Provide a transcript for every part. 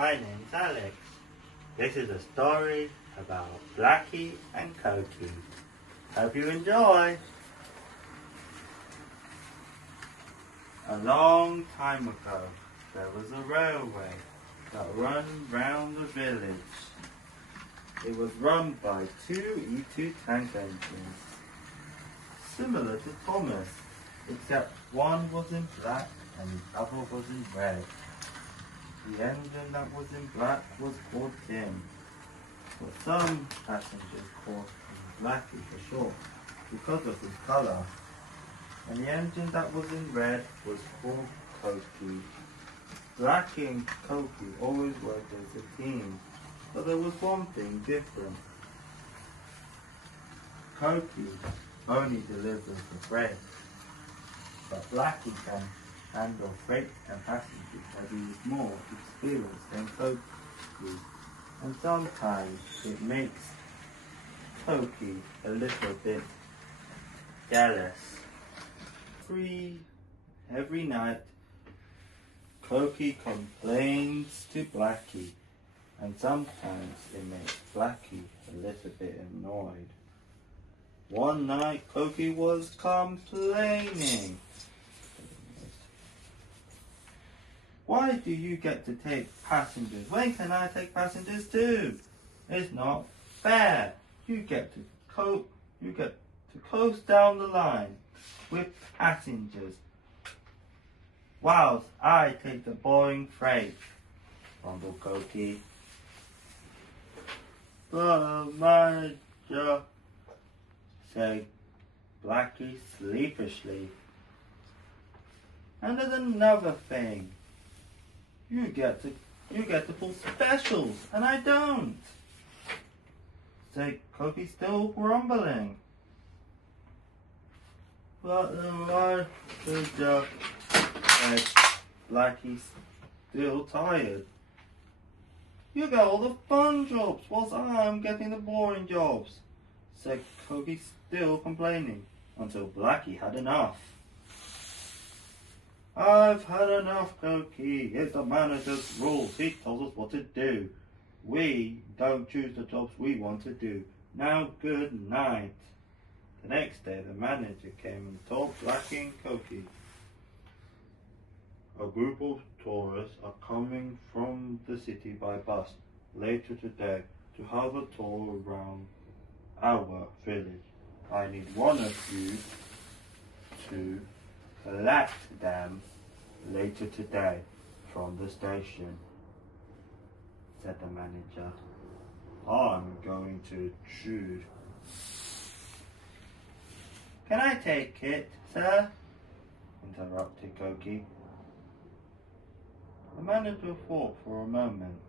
My name's Alex. This is a story about Blacky and Cocky. Hope you enjoy. A long time ago, there was a railway that ran round the village. It was run by two E2 tank engines, similar to Thomas, except one was in black and the other was in red. The engine that was in black was called Tim, but some passengers called him Blacky for short, because of his colour. And the engine that was in red was called Cocky. Blacky and Cocky always worked as a team, but there was one thing different. Cocky only delivers the freight, but Blacky can handle freight and passengers as he is more experienced than Cocky, and sometimes it makes Cocky a little bit jealous. Every night, Cocky complains to Blacky, and sometimes it makes Blacky a little bit annoyed. One night, Cocky was complaining. Why do you get to take passengers? When can I take passengers too? It's not fair. You get to coast down the line with passengers, whilst I take the boring freight, grumbled Cocky. But manager, said Blacky sleepishly. And there's another thing. You get to pull specials, and I don't. Said Cocky, still grumbling. But the manager, said Blacky, still tired. You get all the fun jobs, whilst I'm getting the boring jobs, said Cocky, still complaining, until Blacky had enough. I've had enough, Cocky. It's the manager's rules. He tells us what to do. We don't choose the jobs we want to do. Now, good night. The next day, the manager came and told Blacky and Cocky, a group of tourists are coming from the city by bus later today to have a tour around our village. I need one of you to collect them later today from the station, said the manager. I'm going to choose. Can I take it, sir? Interrupted Cocky. The manager thought for a moment.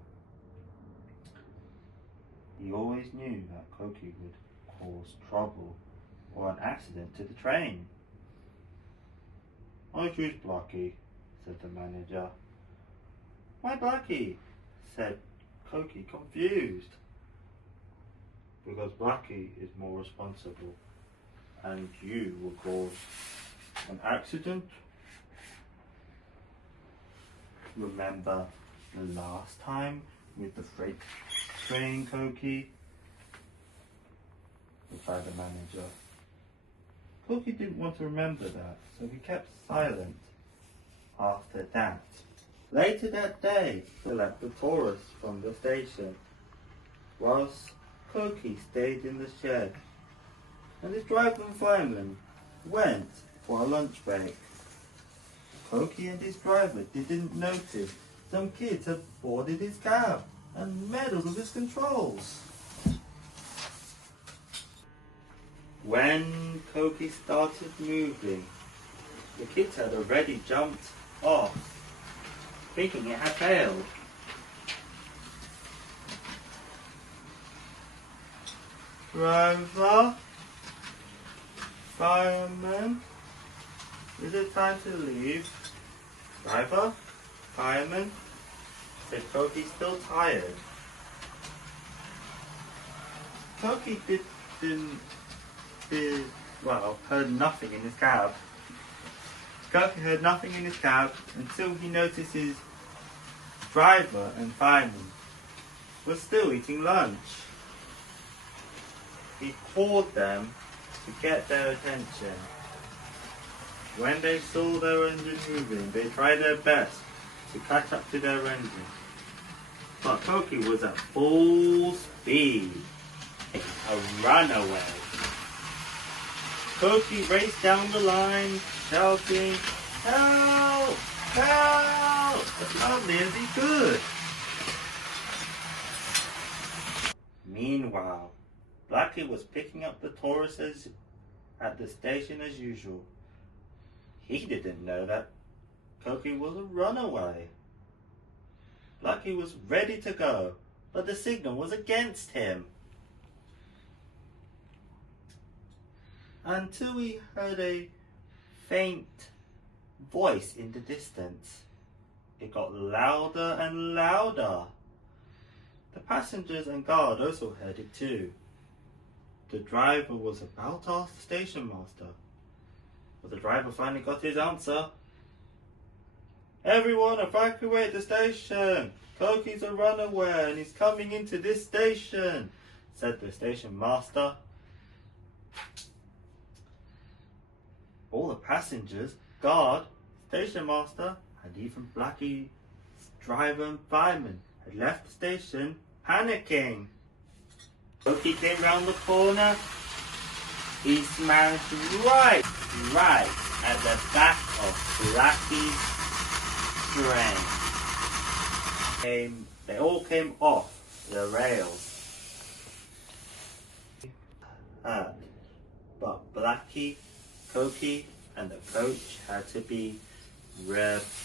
He always knew that Cocky would cause trouble or an accident to the train. I choose Blacky, said the manager. Why Blacky? Said Cocky, confused. Because Blacky is more responsible, and you will cause an accident. Remember the last time with the freight train, Cocky? Replied the manager. Cocky didn't want to remember that, so he kept silent after that. Later that day, they left the tourists from the station, whilst Cocky stayed in the shed, and his driver and fireman went for a lunch break. Cocky and his driver didn't notice some kids had boarded his cab and meddled with his controls. When Cocky started moving, the kids had already jumped off, thinking it had failed. Driver, fireman, is it time to leave? Driver, fireman, said Cocky, still tired. Cocky heard nothing in his cab. Cocky heard nothing in his cab until he noticed his driver and fireman were still eating lunch. He called them to get their attention. When they saw their engine moving, they tried their best to catch up to their engine. But Cocky was at full speed. A runaway. Cocky raced down the line, shouting, "Help! Help! But not nearly good." Meanwhile, Blacky was picking up the tourists at the station as usual. He didn't know that Cocky was a runaway. Blacky was ready to go, but the signal was against him. Until he heard a faint voice in the distance. It got louder and louder. The passengers and guard also heard it too. The driver was about to ask the station master, but the driver finally got his answer. "Everyone evacuate the station! Cocky's a runaway and he's coming into this station," said the station master. All the passengers, guard, station master, and even Blacky's driver and fireman had left the station panicking. Cocky came round the corner. He smashed right at the back of Blacky's train. They all came off the rails. But Blacky, Cocky, and the coach had to be repaired.